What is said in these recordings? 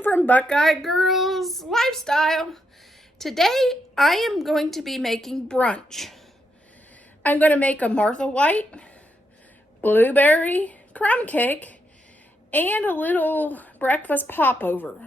Lisa from Buckeye Girls Lifestyle. Today I am going to be making brunch. I'm going to make a Martha White blueberry crumb cake and a little breakfast popover,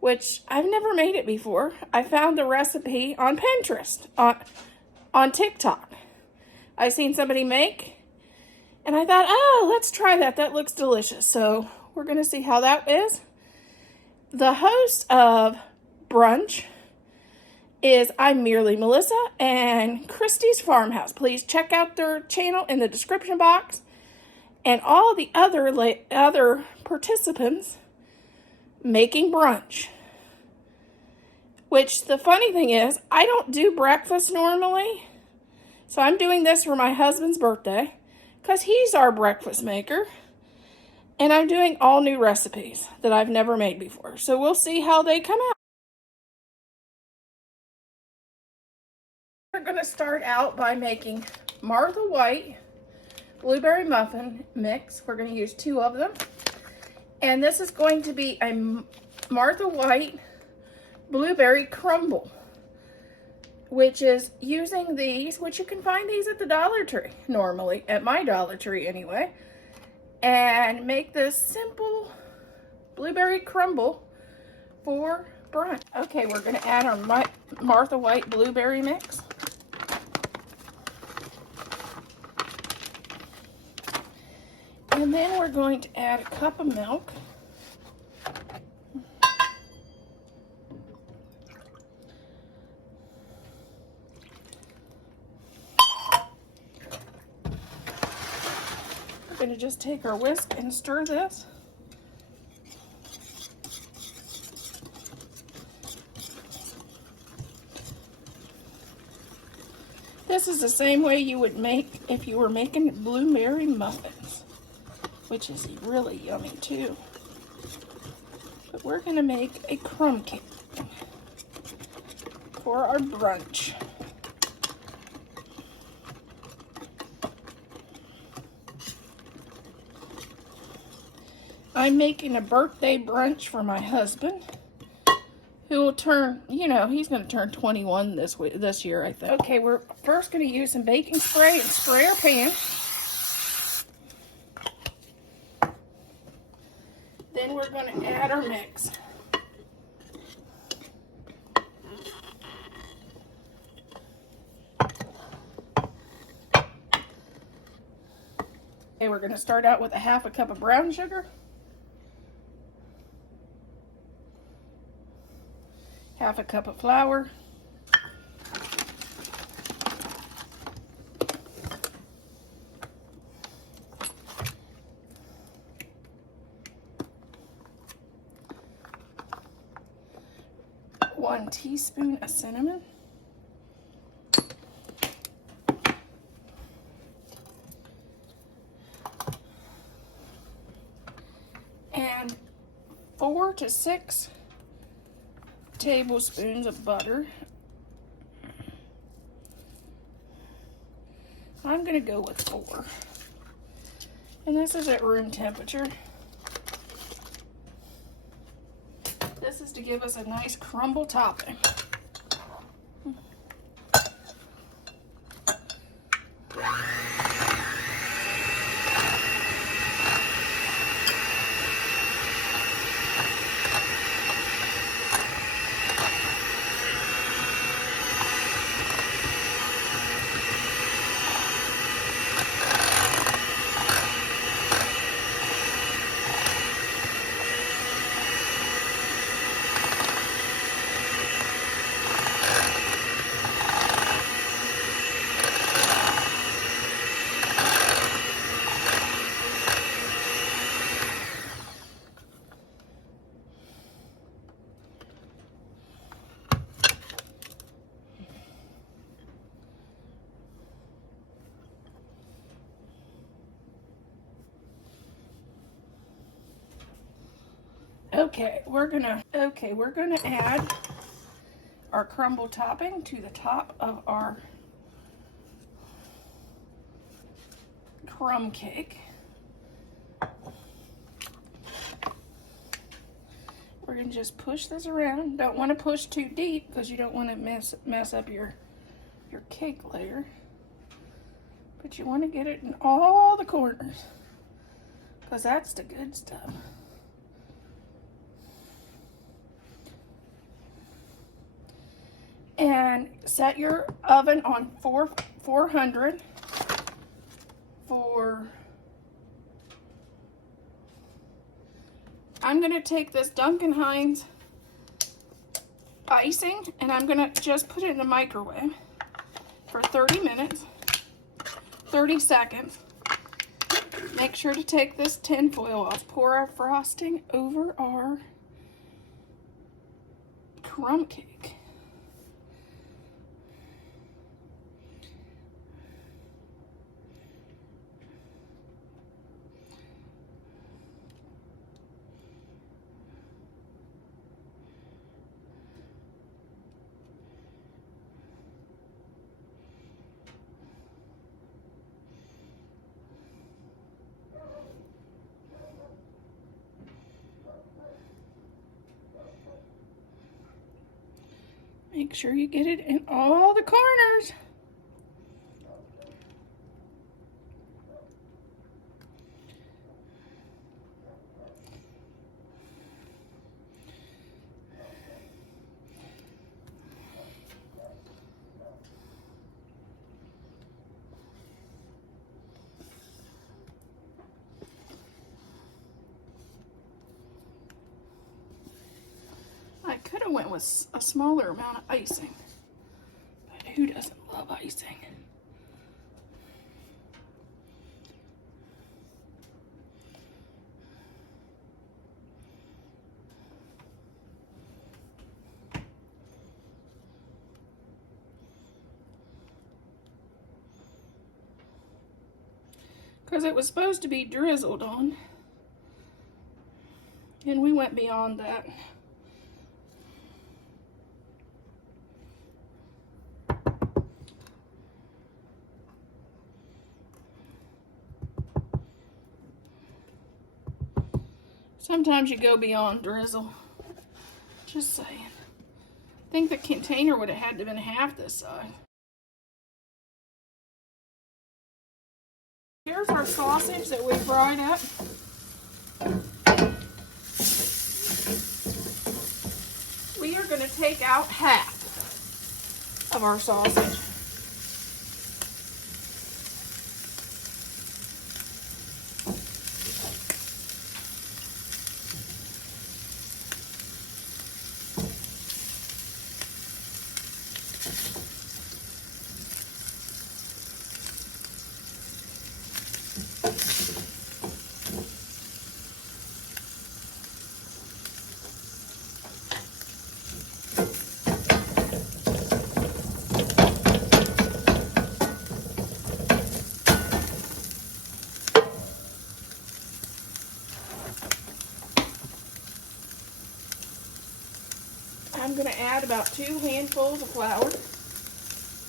which I've never made it before. I found the recipe on Pinterest, on TikTok. I seen somebody make, and I thought, oh, let's try that. That looks delicious. So we're going to see how that is. The host of Brunch is I'm Merely Melissa and Christy's Farmhouse. Please check out their channel in the description box. And all the other participants making brunch. Which the funny thing is, I don't do breakfast normally. So I'm doing this for my husband's birthday because he's our breakfast maker. And I'm doing all new recipes that I've never made before. So we'll see how they come out. We're going to start out by making Martha White blueberry muffin mix. We're going to use 2 of them. And this is going to be a Martha White blueberry crumble, which is using these, which you can find these at the Dollar Tree normally, at my Dollar Tree anyway. And make this simple blueberry crumble for brunch. Okay, we're going to add our Martha White blueberry mix. And then we're going to add a cup of milk. We're going to just take our whisk and stir this. This is the same way you would make if you were making blueberry muffins, which is really yummy too. But we're going to make a crumb cake for our brunch. I'm making a birthday brunch for my husband, who will turn, he's going to turn 21 this year, I think. Okay, we're first going to use some baking spray and spray our pan. Then we're going to add our mix. Okay, we're going to start out with a 1/2 cup of brown sugar. 1/2 cup of flour. One teaspoon of cinnamon. And 4 to 6 tablespoons of butter. I'm going to go with 4. And this is at room temperature. This is to give us a nice crumble topping. Okay, we're gonna add our crumble topping to the top of our crumb cake. We're going to just push this around. Don't want to push too deep because you don't want to mess up your cake layer. But you want to get it in all the corners because that's the good stuff. And set your oven on 400 for... I'm going to take this Duncan Hines icing and I'm going to just put it in the microwave for 30 minutes, 30 seconds. Make sure to take this tin foil off. Pour our frosting over our crumb cake. Make sure you get it in all the corners. I could have went with a smaller amount of icing, but who doesn't love icing? Because it was supposed to be drizzled on, and we went beyond that. Sometimes you go beyond drizzle. Just saying. I think the container would have had to have been half this size. Here's our sausage that we fried up. We are going to take out half of our sausage. I'm going to add about 2 handfuls of flour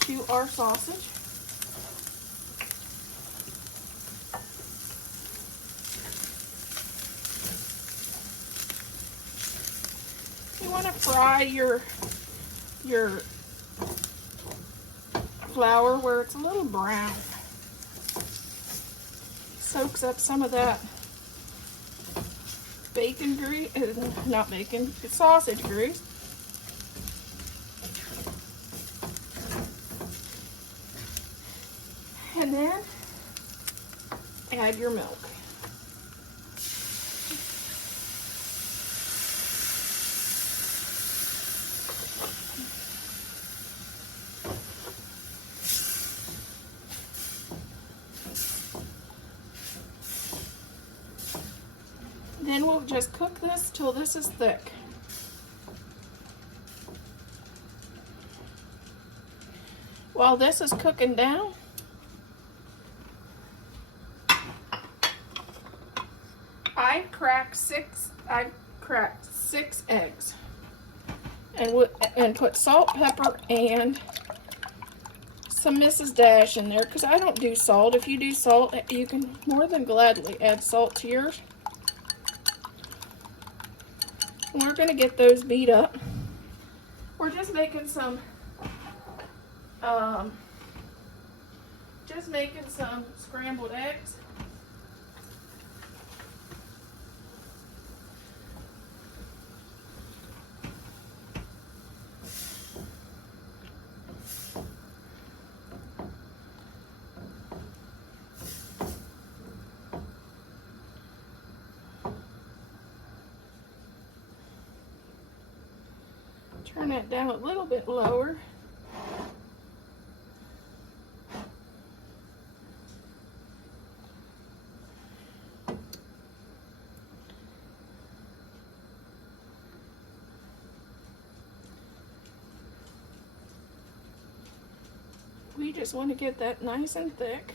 to our sausage. You want to fry your flour where it's a little brown. Soaks up some of that bacon grease, not bacon, it's sausage grease. And then add your milk. Then we'll just cook this till this is thick. While this is cooking down, I've cracked six eggs and put salt, pepper, and some Mrs. Dash in there because I don't do salt. If you do salt, you can more than gladly add salt to yours. And we're gonna get those beat up. We're just making some scrambled eggs. Turn that down a little bit lower. We just want to get that nice and thick.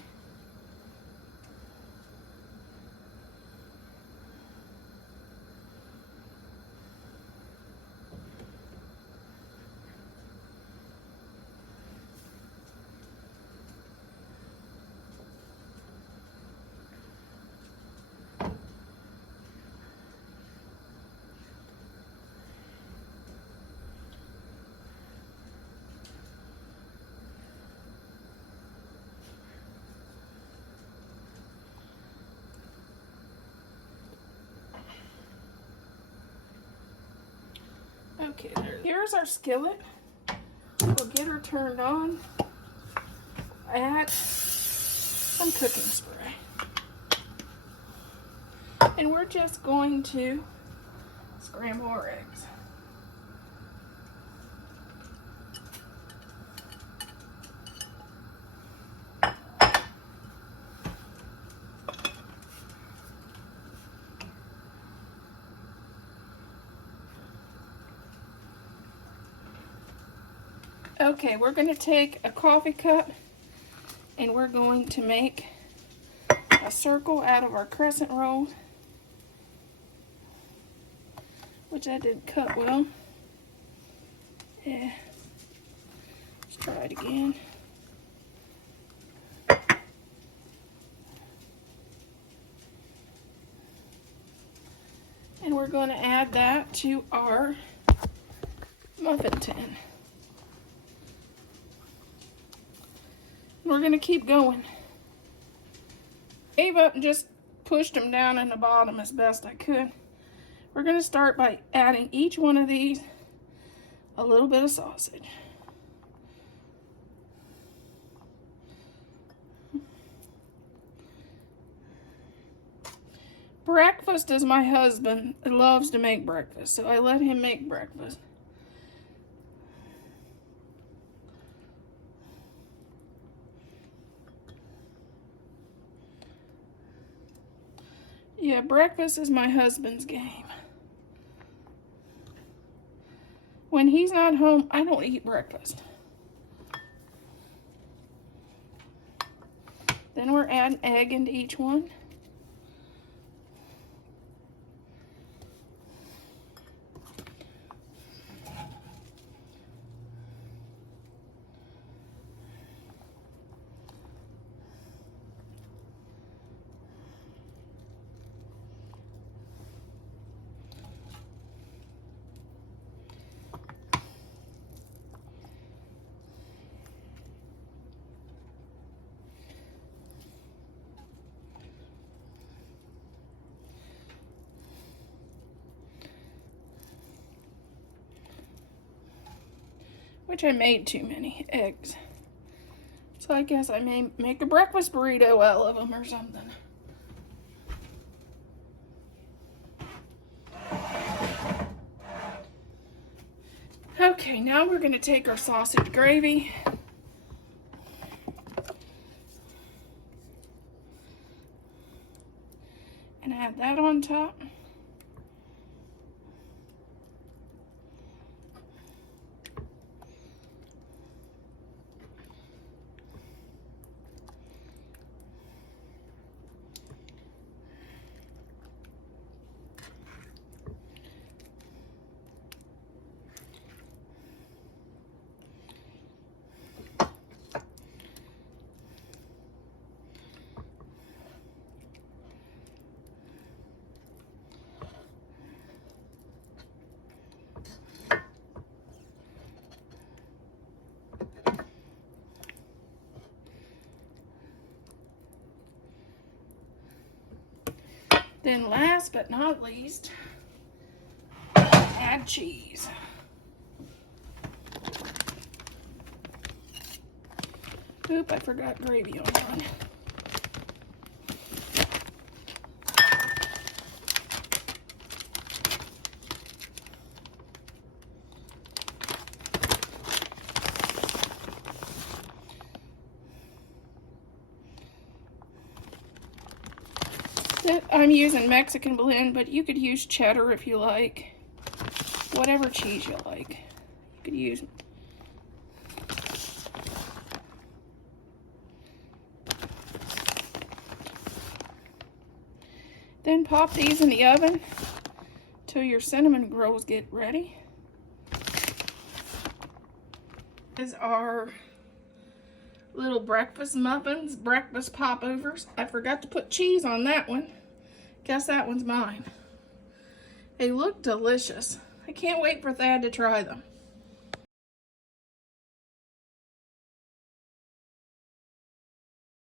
Okay, here's our skillet. We'll get her turned on. Add some cooking spray. And we're just going to scramble our eggs. Okay, we're going to take a coffee cup and we're going to make a circle out of our crescent roll, which I didn't cut well. Yeah, let's try it again. And we're going to add that to our muffin tin. We're going to keep going. Gave up and just pushed them down in the bottom as best I could. We're going to start by adding each one of these a little bit of sausage. Breakfast is my husband. He loves to make breakfast, so I let him make breakfast. Yeah, breakfast is my husband's game. When he's not home, I don't eat breakfast. Then we're adding egg into each one. Which I made too many eggs. So I guess I may make a breakfast burrito out of them or something. Okay, now we're going to take our sausage gravy and add that on top. Then last but not least, add cheese. Oop, I forgot gravy on one. I'm using Mexican blend, but you could use cheddar if you like. Whatever cheese you like, you could use. Then pop these in the oven till your cinnamon rolls get ready. These are little breakfast muffins, breakfast popovers. I forgot to put cheese on that one. Guess that one's mine. They look delicious. I can't wait for Thad to try them.